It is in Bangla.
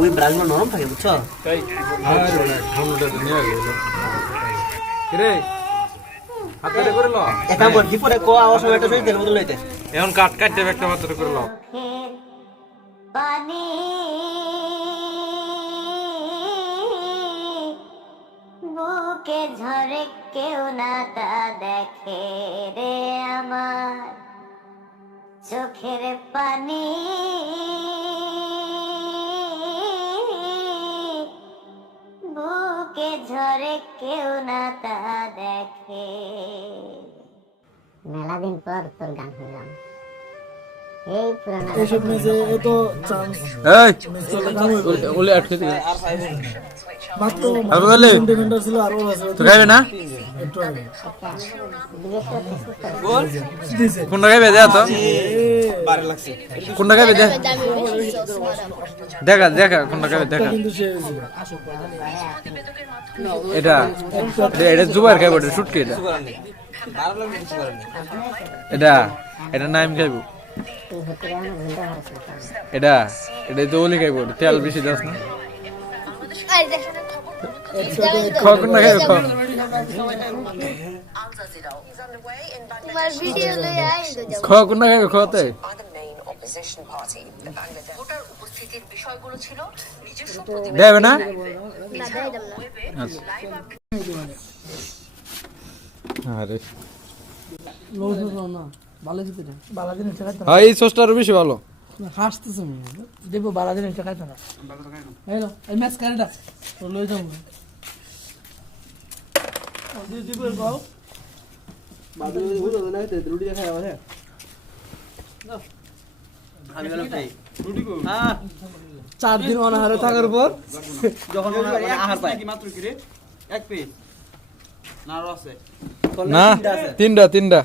ওই ব্রাজগুলো নরম থাকে বুঝছো? এখন কাট কাটতে একটা মাত্র করে লো পানি বুকে ঝরে কেউ না তা দেখে রে আমার চোখের পানি বুকে ঝরে কেউ না তা দেখে। মেলা দিন পর তোর গান শুনলাম এই পুরানা এইসব মেসে এত চান্স ওলে আটকে দিবে মাত্র আবগালে ডিফেন্ডার ছিল আর ওর আছে তো খাইবে না একটু আগে কোনটা খাইবে দে তো কোনটা খাইবে দে দেখা দেখা কোনটা খাইবে দেখা কিন্তু সে হয়েছিল এটা এটা জুবাইর খাইবো এটা শুটকি এটা এটা এটা নাইম খাইবো এটা এটা তো ওলি খাইবো তেল বেশি দাস না খাওয়া কোনটা খাইবে খাওয়া খাওয়া কোনটা খাইবে খাওয়াতে দেবে না আরে লোজ না ভালো কিছু না বালাদিন এটা খাইতো হ্যাঁ এই সসটা আরো বেশি ভালো না হাসতেছ আমি দেবো বালাদিন এটা খাইতো না হ্যালো এই ম্যাচ কারেটা তো লই যাও দুই দুই করে গাও বাদু হুলো না তে রুটি খায় আমারে আমি গেলাম তাই রুটি কো হ্যাঁ 4 দিন অনাহারে থাকার পর যখন আহার পাই মাত্র কি রে এক পিস না আরো আছে না তিনটা